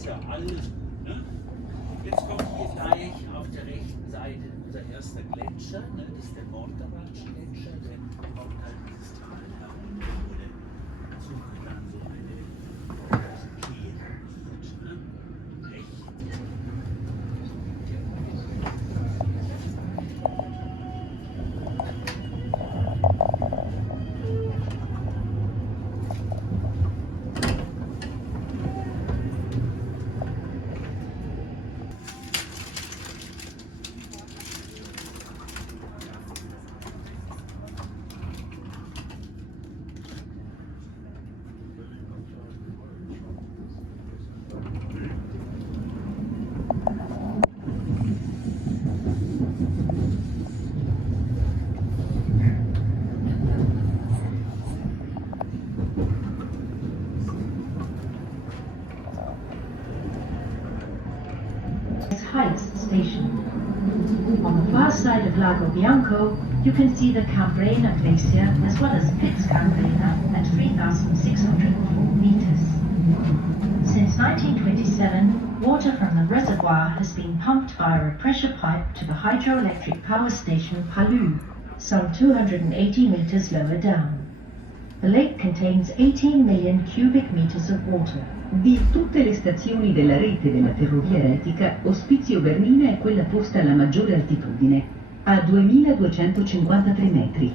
ist ja alles gut. Ne? Jetzt kommt hier gleich auf der rechten Seite unser erster Gletscher, ne? Das ist der Vorderwaldgletscher, der kommt halt dieses Tal herunter, wo der Zug dann so eine Kehle hat. Ne? Rechts. Heights station. On the far side of Lago Bianco, you can see the Cambrena glacier as well as Piz Cambrena at 3,604 meters. Since 1927, water from the reservoir has been pumped via a pressure pipe to the hydroelectric power station Palu, some 280 meters lower down. The lake contains 18 million cubic meters of water. Di tutte le stazioni della rete della ferrovia retica, Ospizio Bernina è quella posta alla maggiore altitudine, a 2253 metri.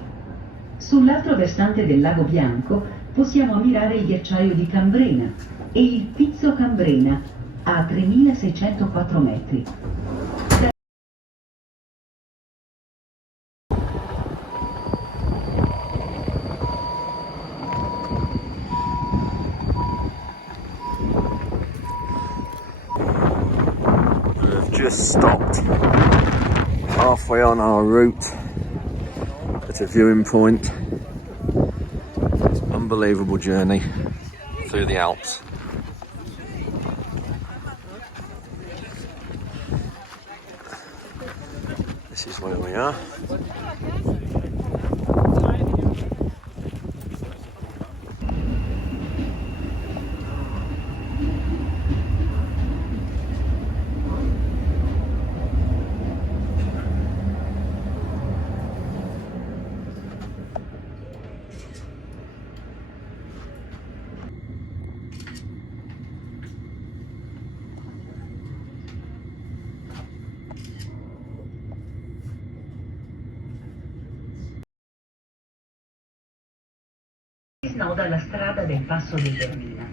Sull'altro versante del lago Bianco possiamo ammirare il ghiacciaio di Cambrena e il Pizzo Cambrena, a 3604 metri. Just stopped halfway on our route at a viewing point. Unbelievable journey through the Alps. This is where we are. Snoda la strada del passo di Bernina.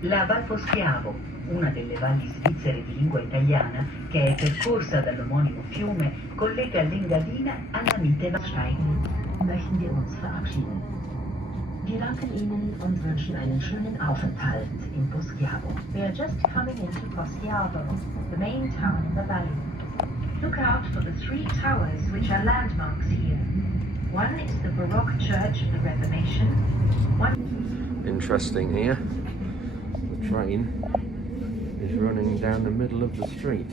La Val Poschiavo, una delle valli svizzere di lingua italiana, che è percorsa dall'omonimo fiume, collega l'Engadina alla Mitte Steigen. Möchten wir uns verabschieden. Wir danken Ihnen und wünschen einen schönen Aufenthalt in Poschiavo. We are just coming into Poschiavo, the main town in the valley. Look out for the three towers which are landmarks here. One is the Baroque Church of the Reformation. Interesting here, the train is running down the middle of the street.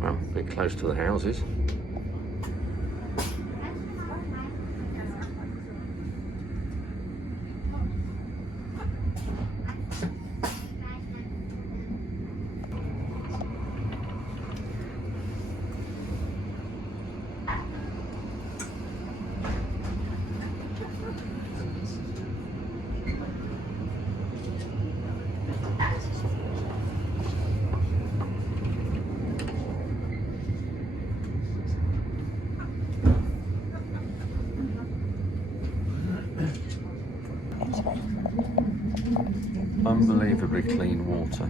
Well, a bit close to the houses. Unbelievably clean water.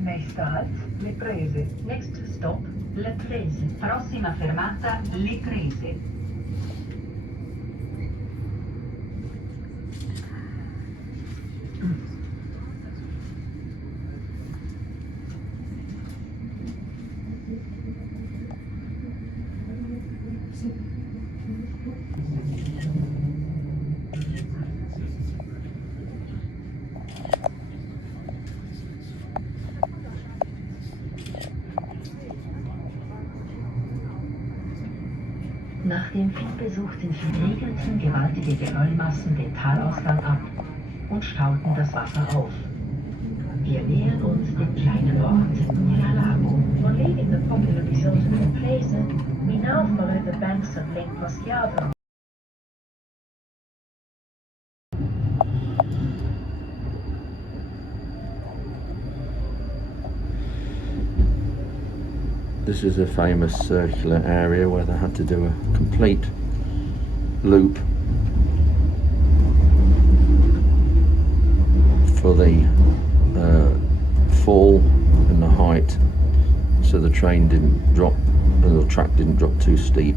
Next halt, Le Prese. Next stop, Le Prese. Prossima fermata, Le Prese. Nachdem vielbesuchten regelten gewaltige Geröllmassen den Talausgang ab und stauten das Wasser auf. Wir nähern uns dem kleinen Ort Tirano. On leaving the popular resort of the place, we now follow the banks of Lake Poschiavo. This is a famous circular area where they had to do a complete loop for the fall and the height, so the train didn't drop and the track didn't drop too steep.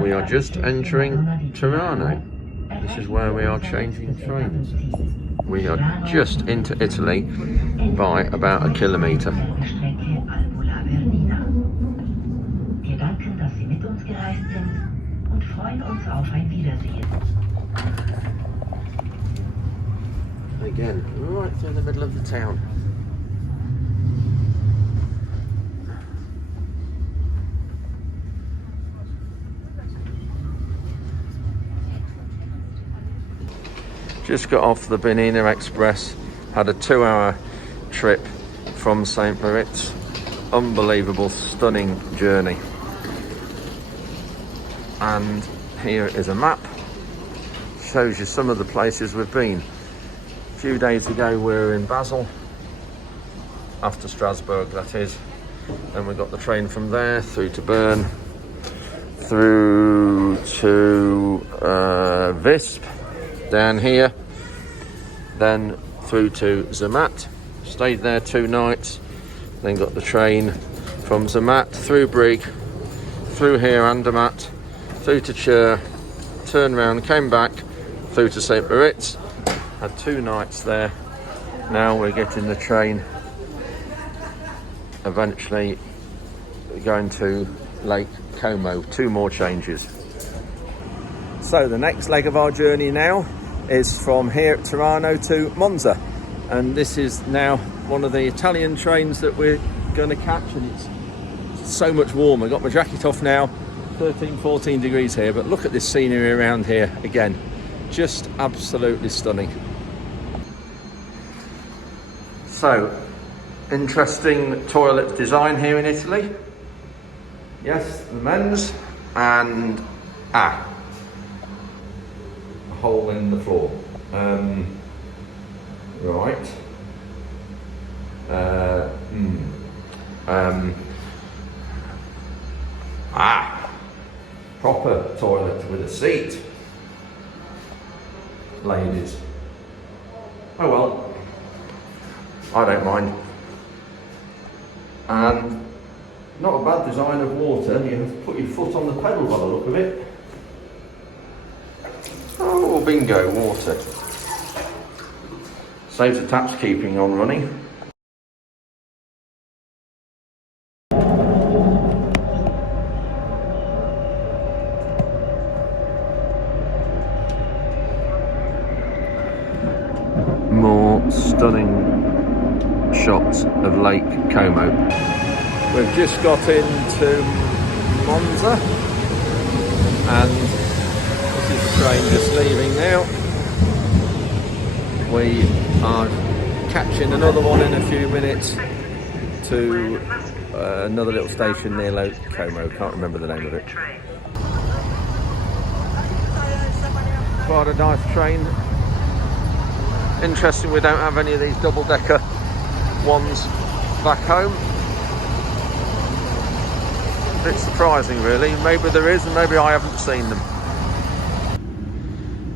We are just entering Tirano. This is where we are changing trains. We are just into Italy by about a kilometre. Wir danken, dass Sie mit uns gereist sind und freuen uns auf ein Wiedersehen. Again, right through the middle of the town. Just got off the Bernina Express, had a 2-hour trip from St Moritz. Unbelievable, stunning journey. And here is a map, shows you some of the places we've been. A few days ago we were in Basel, after Strasbourg that is. Then we got the train from there through to Bern, through to Visp, down here, then through to Zermatt, stayed there 2 nights, then got the train from Zermatt through Brig, through here Andermatt, through to Chur, turned round, came back through to St Moritz, had 2 nights there. Now we're getting the train, eventually going to Lake Como, 2 more changes. So the next leg of our journey now is from here at Tirano to Monza, and this is now one of the Italian trains that we're going to catch, and it's so much warmer. I got my jacket off now, 13-14 degrees here, but look at this scenery around here again, just absolutely stunning. So interesting toilet design here in Italy. Yes, the men's, and a hole in the floor. Right. Proper toilet with a seat. Ladies. Oh well, I don't mind. And not a bad design of water. You have to put your foot on the pedal by the look of it. Oh, bingo, water. Saves the taps keeping on running. More stunning shots of Lake Como. We've just got into Monza, and this is the train just leaving now. We are catching another one in a few minutes to another little station near Lake Como. Can't remember the name of it. Quite a nice train. Interesting, we don't have any of these double-decker ones back home. A bit surprising, really. Maybe there is, and maybe I haven't seen them.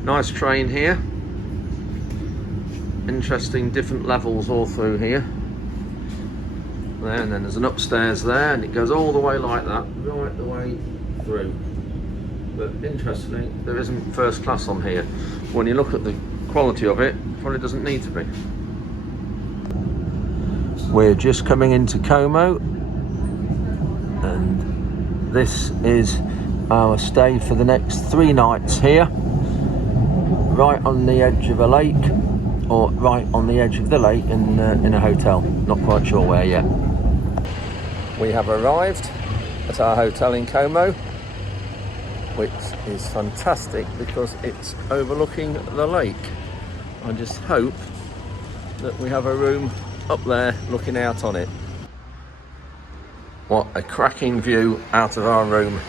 Nice train here. Interesting, different levels all through here. There, and then there's an upstairs there, and it goes all the way like that, right the way through. But interestingly, there isn't first class on here. When you look at the quality of it, probably doesn't need to be. We're just coming into Como, and this is our stay for the next 3 nights here, right on the edge of a lake, or right on the edge of the lake in a hotel. Not quite sure where yet. We have arrived at our hotel in Como, which is fantastic because it's overlooking the lake. I just hope that we have a room up there looking out on it. What a cracking view out of our room.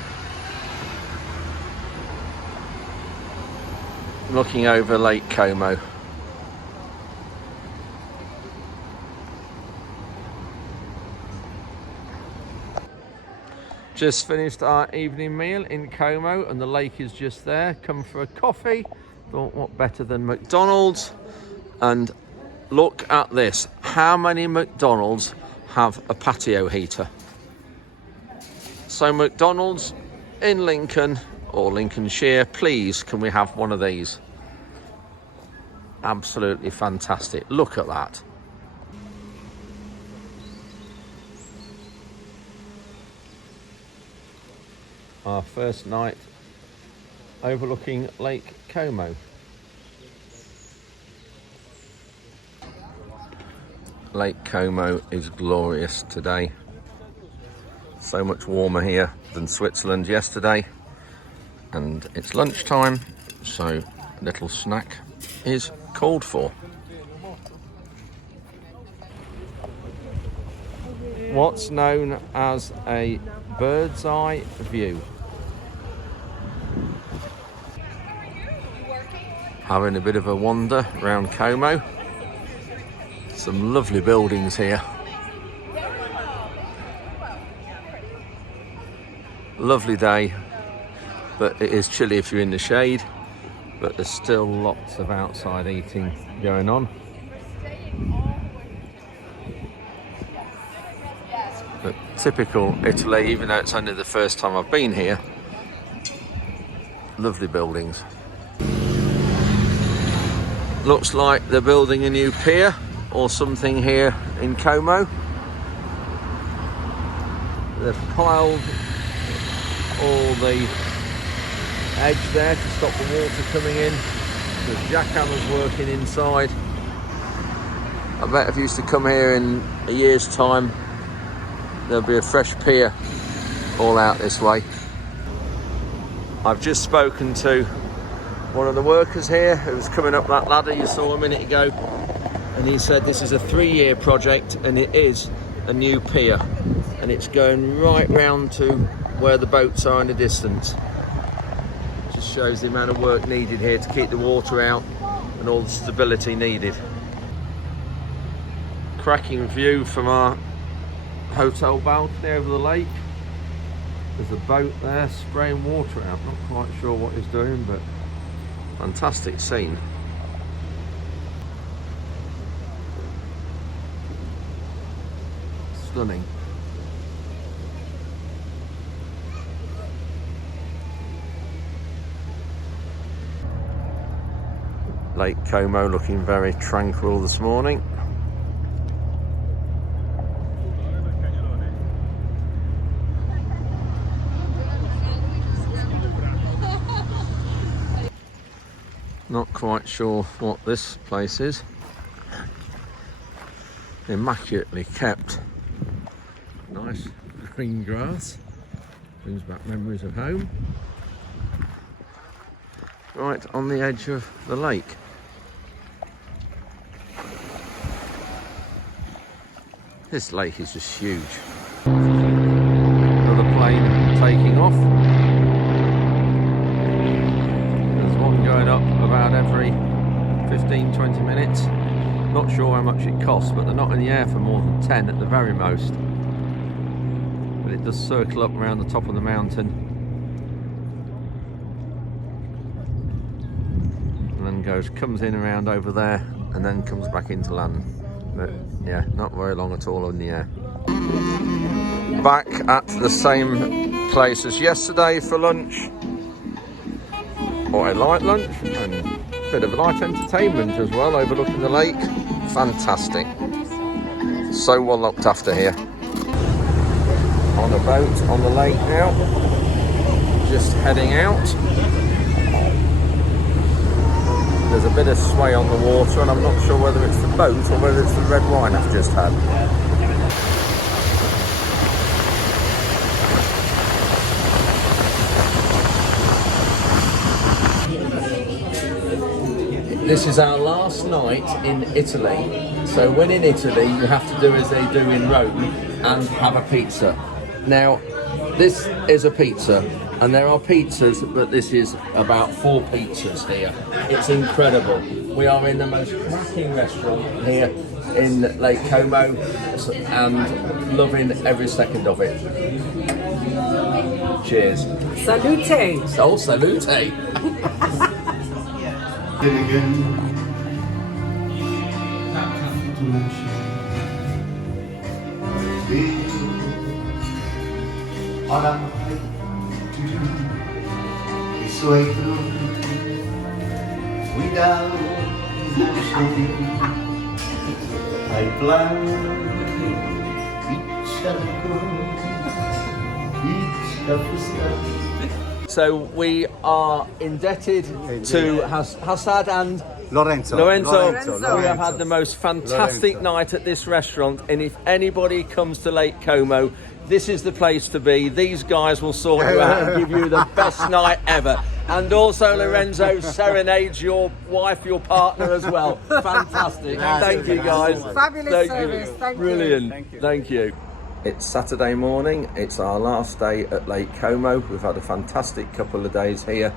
Looking over Lake Como. Just finished our evening meal in Como and the lake is just there. Come for a coffee. Thought what better than McDonald's. And look at this. How many McDonald's have a patio heater? So McDonald's in Lincoln or Lincolnshire, please can we have one of these? Absolutely fantastic. Look at that. Our first night overlooking Lake Como. Lake Como is glorious today. So much warmer here than Switzerland yesterday, and it's lunchtime, so a little snack is called for. What's known as a bird's eye view. Having a bit of a wander around Como. Some lovely buildings here. Lovely day, but it is chilly if you're in the shade, but there's still lots of outside eating going on. But typical Italy, even though it's only the first time I've been here. Lovely buildings. Looks like they're building a new pier or something here in Como. They've piled all the edge there to stop the water coming in. There's jackhammers working inside. I bet if you used to come here in a year's time, there'll be a fresh pier all out this way. I've just spoken to one of the workers here who was coming up that ladder you saw a minute ago, and he said this is a 3-year project and it is a new pier, and it's going right round to where the boats are in the distance. Just shows the amount of work needed here to keep the water out and all the stability needed. Cracking view from our hotel balcony over the lake. There's a boat there spraying water out. Not quite sure what he's doing, but fantastic scene. Stunning. Lake Como looking very tranquil this morning. Not quite sure what this place is. Immaculately kept. Nice green grass. Brings back memories of home. Right on the edge of the lake. This lake is just huge. taking off. There's one going up about every 15-20 minutes. Not sure how much it costs, but they're not in the air for more than 10 at the very most. But it does circle up around the top of the mountain and then comes in around over there and then comes back into land. But yeah, not very long at all in the air. Back at the same place as yesterday for lunch, or a light lunch, and a bit of light entertainment as well, overlooking the lake. Fantastic. So well looked after here. On a boat on the lake now, just heading out. There's a bit of sway on the water, and I'm not sure whether it's the boat or whether it's the red wine I've just had. This is our last night in Italy. So when in Italy, you have to do as they do in Rome and have a pizza. Now, this is a pizza, and there are pizzas, but this is about 4 pizzas here. It's incredible. We are in the most cracking restaurant here in Lake Como, and loving every second of it. Cheers. Salute! Oh, salute! I suoi frutti guidavo ai plani So we are indebted to Hassad and Lorenzo. We have had the most fantastic night at this restaurant, and if anybody comes to Lake Como, this is the place to be. These guys will sort you out and give you the best night ever. And also, Lorenzo serenades your wife, your partner as well. Fantastic. Thank you, guys. Fabulous service. Thank you. Brilliant. Thank you. It's Saturday morning. It's our last day at Lake Como. We've had a fantastic couple of days here.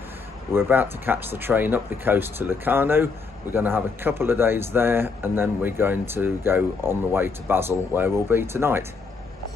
We're about to catch the train up the coast to Locarno. We're going to have a couple of days there, and then we're going to go on the way to Basel, where we'll be tonight.